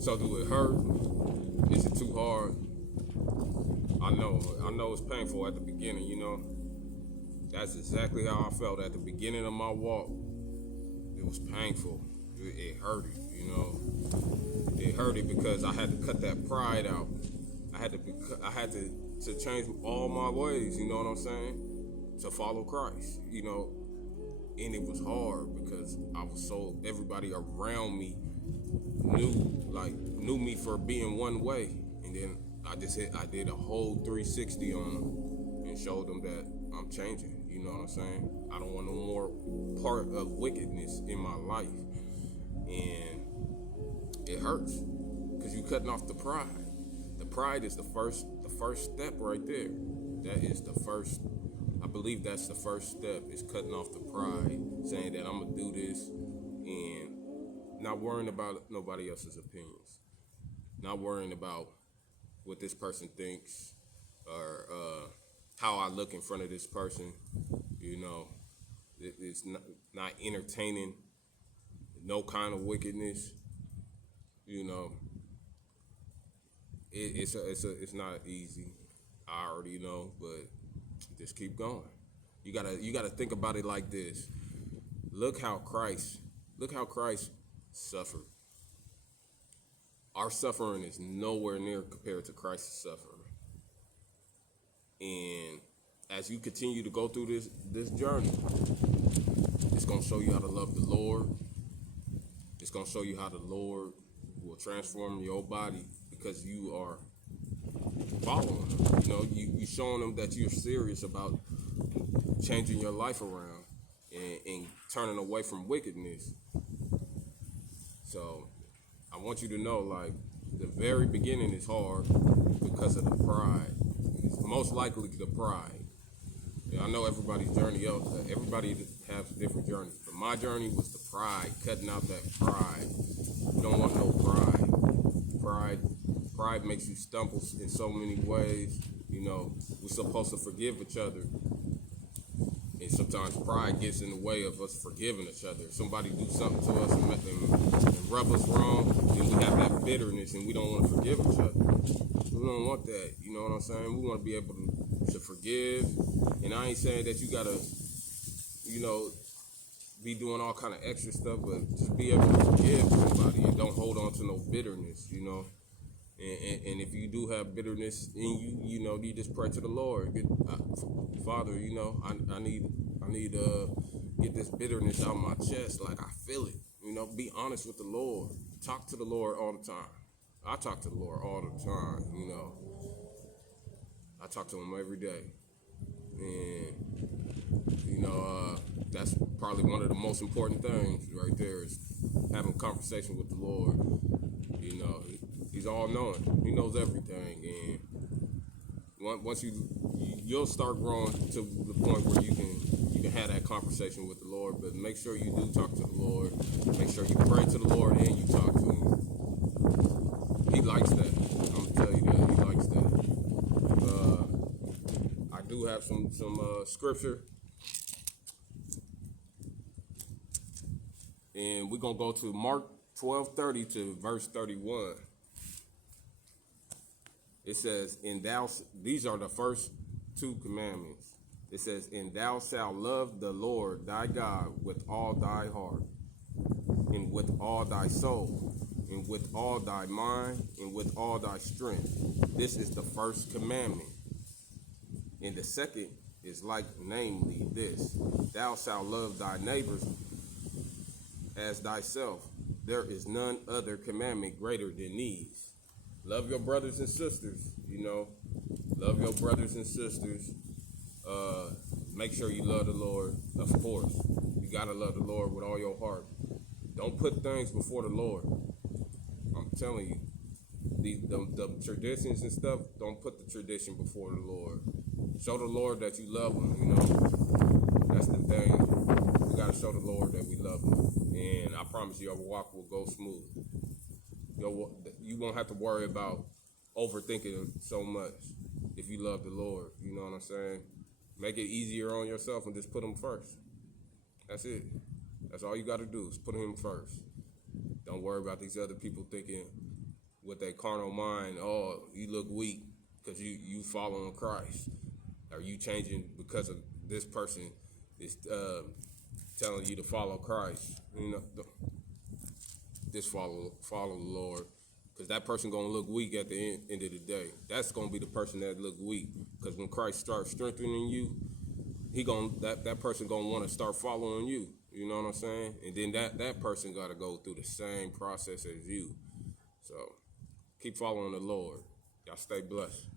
So do it hurt? Is it too hard? I know it's painful at the beginning, you know. That's exactly how I felt at the beginning of my walk. It was painful. It hurted, you know. It hurted because I had to cut that pride out. I had to change all my ways, you know what I'm saying? To follow Christ, you know. And it was hard because I was so everybody around me knew me for being one way, and then I did a whole 360 on them and showed them that I'm changing. You know what I'm saying? I don't want no more part of wickedness in my life, and it hurts because you cutting off the pride. The pride is the first step right there. That is the first. I believe that's the first step is cutting off the pride, saying that I'm gonna do this and not worrying about nobody else's opinions, not worrying about what this person thinks or how I look in front of this person. You know, it's not entertaining no kind of wickedness. You know, it's not easy. I already know, but just keep going. You gotta think about it like this. Look how Christ, look how Christ suffered. Our suffering is nowhere near compared to Christ's suffering. And as you continue to go through this journey, it's gonna show you how to love the Lord. It's gonna show you how the Lord will transform your body because you are following Him. You know, you showing them that you're serious about changing your life around and turning away from wickedness. So I want you to know, like, the very beginning is hard because of the pride. It's most likely the pride. Yeah, I know everybody's journey else. Everybody has different journeys, but my journey was the pride, cutting out that pride. We don't want no pride. Pride makes you stumble in so many ways. You know, we're supposed to forgive each other, and sometimes pride gets in the way of us forgiving each other. If somebody do something to us and rub us wrong, then we have that bitterness and we don't want to forgive each other. We don't want that. You know what I'm saying? We want to be able to forgive. And I ain't saying that you gotta, you know, be doing all kind of extra stuff, but just be able to forgive somebody and don't hold on to no bitterness, you know. And if you do have bitterness in you, you know, you just pray to the Lord. Father, you know, I need get this bitterness out of my chest, like I feel it. You know, be honest with the Lord. Talk to the Lord all the time. I talk to the Lord all the time. You know, I talk to Him every day, and you know, that's probably one of the most important things right there is having a conversation with the Lord. You know, He's all knowing. He knows everything, and once you'll start growing to the point where you can have that conversation with the Lord. But make sure you do talk to the Lord. Make sure you pray to the Lord and you talk to Him. He likes that. I'm gonna tell you that He likes that. I do have some scripture, and we're gonna go to Mark 12:30 to verse 31. It says, these are the first two commandments. It says, and thou shalt love the Lord thy God with all thy heart, and with all thy soul, and with all thy mind, and with all thy strength. This is the first commandment. And the second is like, namely, this: thou shalt love thy neighbors as thyself. There is none other commandment greater than these. Love your brothers and sisters, you know. Love your brothers and sisters. Make sure you love the Lord, of course. You gotta love the Lord with all your heart. Don't put things before the Lord. I'm telling you, the traditions and stuff, don't put the tradition before the Lord. Show the Lord that you love Him, you know. That's the thing. We gotta show the Lord that we love Him. And I promise you, your walk will go smooth. You won't have to worry about overthinking so much if you love the Lord. You know what I'm saying? Make it easier on yourself and just put Him first. That's it. That's all you got to do is put Him first. Don't worry about these other people thinking with that carnal mind. Oh, you look weak because you following Christ. Are you changing because of this person is telling you to follow Christ? You know, just follow the Lord, because that person gonna look weak at the end of the day. That's gonna be the person that look weak, because when Christ starts strengthening you, that person gonna want to start following you. You know what I'm saying? And then that person got to go through the same process as you. So keep following the Lord. Y'all stay blessed.